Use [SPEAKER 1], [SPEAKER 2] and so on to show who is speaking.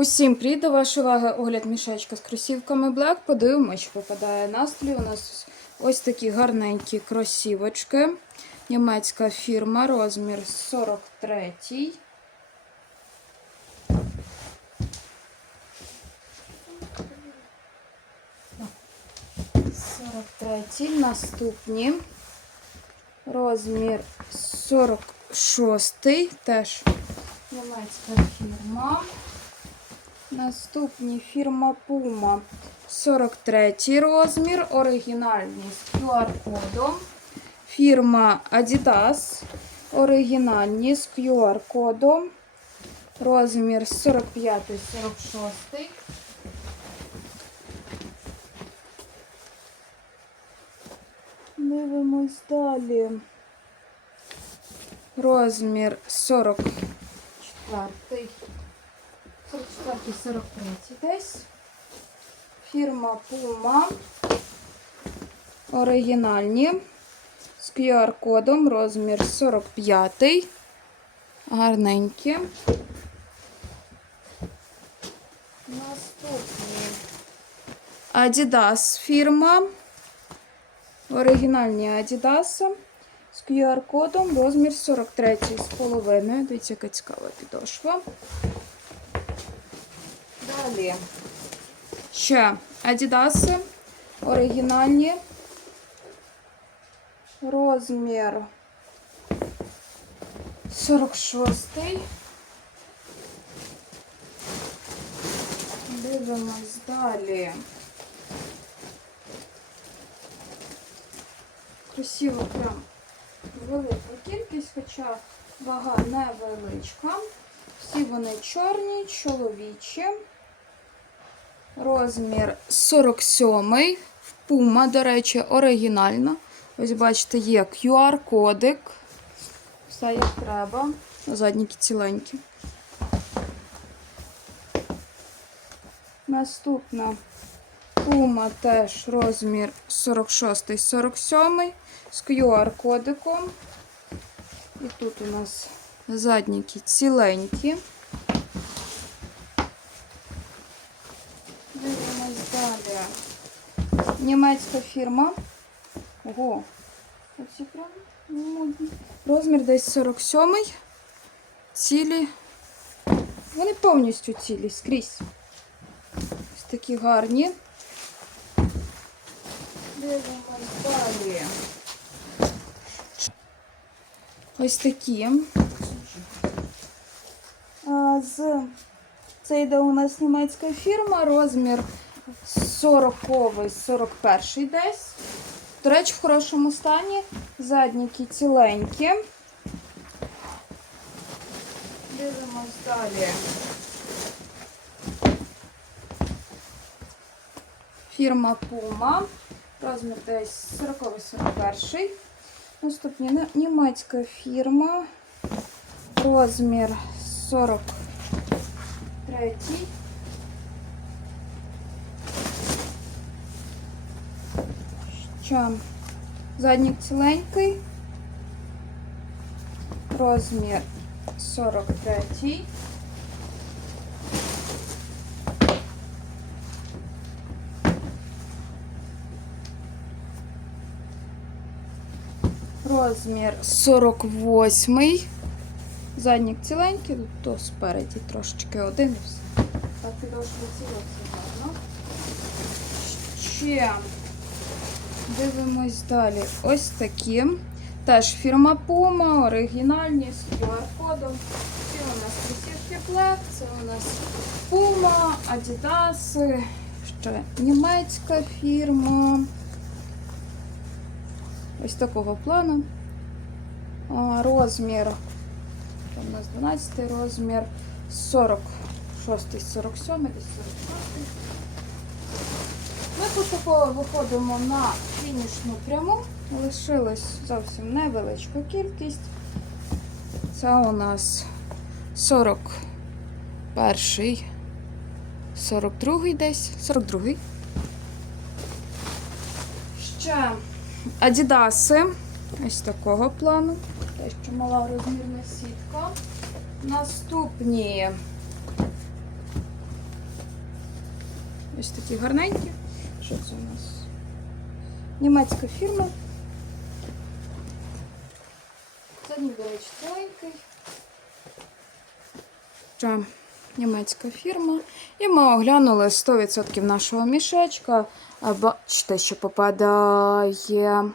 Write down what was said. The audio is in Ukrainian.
[SPEAKER 1] Усім привіт, до вашої уваги огляд мішечка з кросівками Black. Подивимось, що попадає на столі. У нас ось такі гарненькі кросівочки. Німецька фірма, розмір 43. Сорок третій. Наступні. Розмір 46. Теж німецька фірма. Наступні фірма Puma 43 розмір, оригінальний з QR-кодом. Фірма Adidas, оригінальні з QR-кодом. Розмір 45-46. Дивимось далі. Розмір 44. 44-43 десь. Фірма Puma. Оригінальні. З QR-кодом розмір 45. Гарненькі. Наступні. Adidas фірма. Оригінальні Adidas. З QR-кодом розмір 43 з половиною. Дивіться, яка цікава підошва. Далі. Ще Адідаси оригінальні. Розмір 46. Дивимось далі. Красиво прям велика кількість, хоча вага невеличка. Всі вони чорні, чоловічі. Розмір 47 Пума, до речі, оригінальна. Ось, бачите, є QR-кодик. Все як треба. Задніки ціленькі. Наступна Пума теж розмір 46-47 з QR-кодиком. І тут у нас задніки ціленькі. Дивимось далі. Німецька фірма. Ого. Оці прям модні. Розмір десь 47 Цілі. Вони повністю цілі скрізь. Ось такі гарні. Дивимось далі. Ось такі. А, з це йде у нас німецька фірма, розмір 40 41 десь. До речі, в хорошому стані. Задніки ціленькі. Дивимось далі. Фірма Puma. Розмір десь 40-41. Наступні німецька фірма. Розмір 40. Що? Заднік ціленький. Розмір 43. Розмір 48. Заднік ціленький, то спереді трошечки один і все. Так, підошва ціла, все гарно. Ще дивимось далі. Ось такі. Теж фірма Puma, оригінальні з QR-кодом. Ці у нас кросівки Black, це у нас Puma, Adidas, ще німецька фірма. Ось такого плану. Розмір. У нас 12 розмір 46, 47, десь 46. Ми поступово виходимо на фінішну пряму. Лишилась зовсім невеличка кількість. Це у нас 41, 42 десь, 42. Ще Адідаси. Ось такого плану. Те, що мала розмірна сітка. Наступні Ось такі гарненькі. Що це у нас? Німецька фірма. Задній, до речі, ціленький. Німецька фірма. І ми оглянули 100% нашого мішечка. Бачите, що попадає